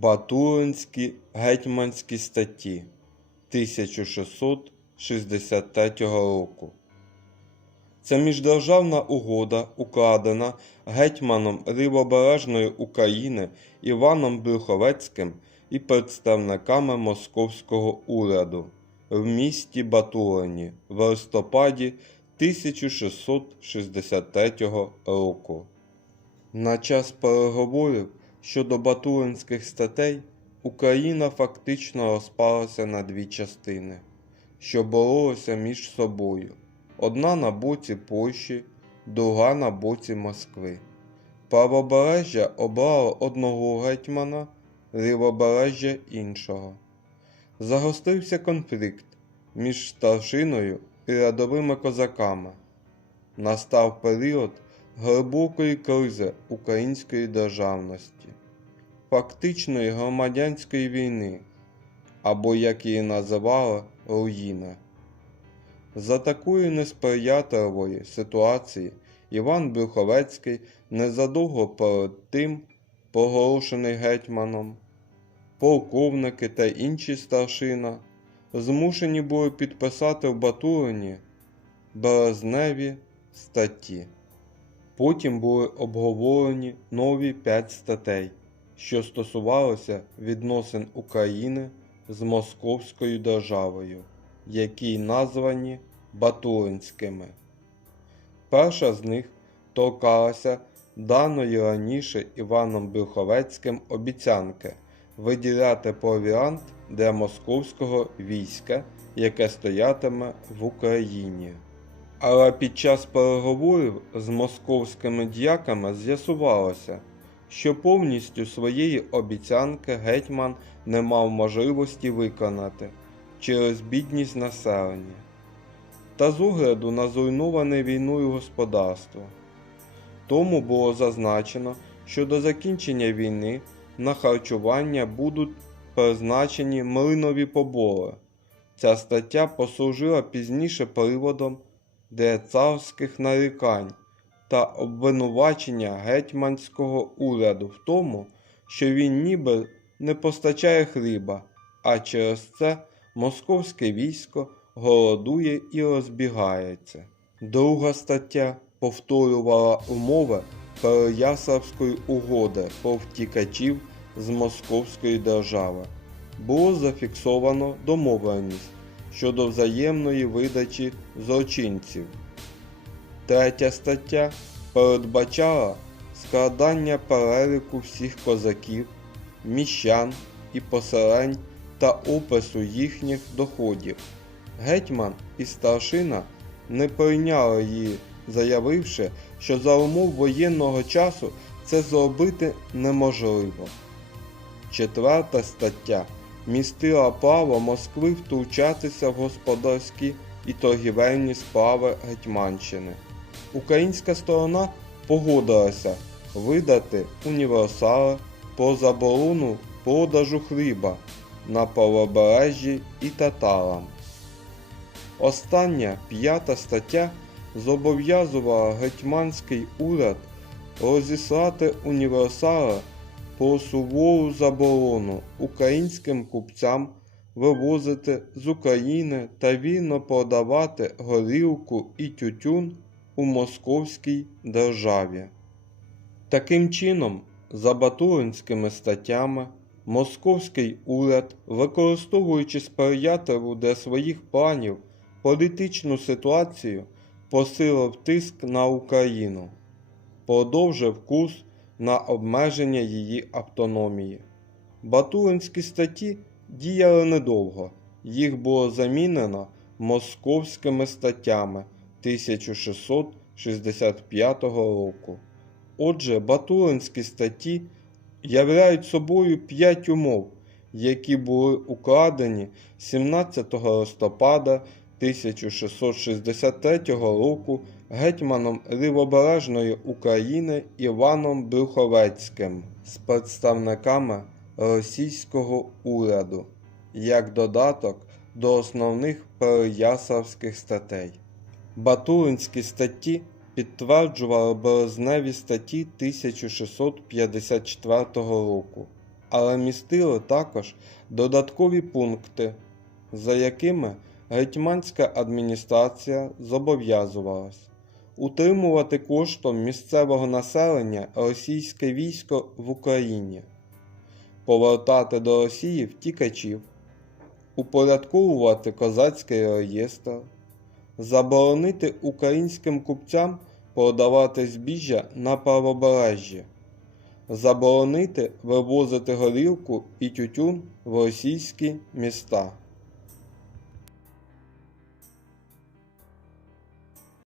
Батуринські гетьманські статті 1663 року. Це міждержавна угода, укладена гетьманом Лівобережної України Іваном Брюховецьким і представниками московського уряду в місті Батурині в листопаді 1663 року. На час переговорів щодо батуринських статей Україна фактично розпалася на дві частини, що боролися між собою. Одна на боці Польщі, друга на боці Москви. Правобережжя обрало одного гетьмана, лівобережжя іншого. Загострився конфлікт між старшиною і рядовими козаками. Настав період глибокої кризи української державності, фактичної громадянської війни, або, як її називали, руїни. За такої несприятливої ситуації Іван Брюховецький незадовго перед тим, проголошений гетьманом, полковники та інші старшина змушені були підписати в Батурині березневі статті. Потім були обговорені нові п'ять статей, що стосувалися відносин України з Московською державою, які названі Батуринськими. Перша з них торкалася даної раніше Іваном Брюховецьким обіцянки виділяти провіант для московського війська, яке стоятиме в Україні. Але під час переговорів з московськими діяками з'ясувалося, що повністю своєї обіцянки гетьман не мав можливості виконати через бідність населення та з огляду на зруйноване війною господарство. Тому було зазначено, що до закінчення війни на харчування будуть призначені млинові побори. Ця стаття послужила пізніше приводом для царських нарікань та обвинувачення гетьманського уряду в тому, що він ніби не постачає хліба, а через це московське військо голодує і розбігається. Друга стаття повторювала умови Переяславської угоди про втікачів з Московської держави. Було зафіксовано домовленість щодо взаємної видачі злочинців. Третя стаття передбачала складання переліку всіх козаків, міщан і поселень та опису їхніх доходів. Гетьман і старшина не прийняли її, заявивши, що за умов воєнного часу це зробити неможливо. Четверта стаття містила право Москви втручатися в господарські і торгівельні справи Гетьманщини. Українська сторона погодилася видати універсали про заборону продажу хліба на правобережжі і татарам. Остання п'ята стаття зобов'язувала гетьманський уряд розіслати універсали про заборону українським купцям вивозити з України та вільно продавати горілку і тютюн у московській державі. Таким чином, за батуринськими статтями, московський уряд, використовуючи сприятливу для своїх планів політичну ситуацію, посилив тиск на Україну, продовжив курс на обмеження її автономії. Батуринські статті діяли недовго, їх було замінено московськими статтями 1665 року. Отже, Батуринські статті являють собою п'ять умов, які були укладені 17 листопада 1663 року гетьманом Лівобережної України Іваном Брюховецьким з представниками російського уряду як додаток до основних переяславських статей. Батуринські статті підтверджували березневі статті 1654 року, але містили також додаткові пункти, за якими гетьманська адміністрація зобов'язувалась утримувати коштом місцевого населення російське військо в Україні, повертати до Росії втікачів, упорядковувати козацький реєстр, заборонити українським купцям продавати збіжжя на правобережжі, заборонити вивозити горілку і тютюн в російські міста.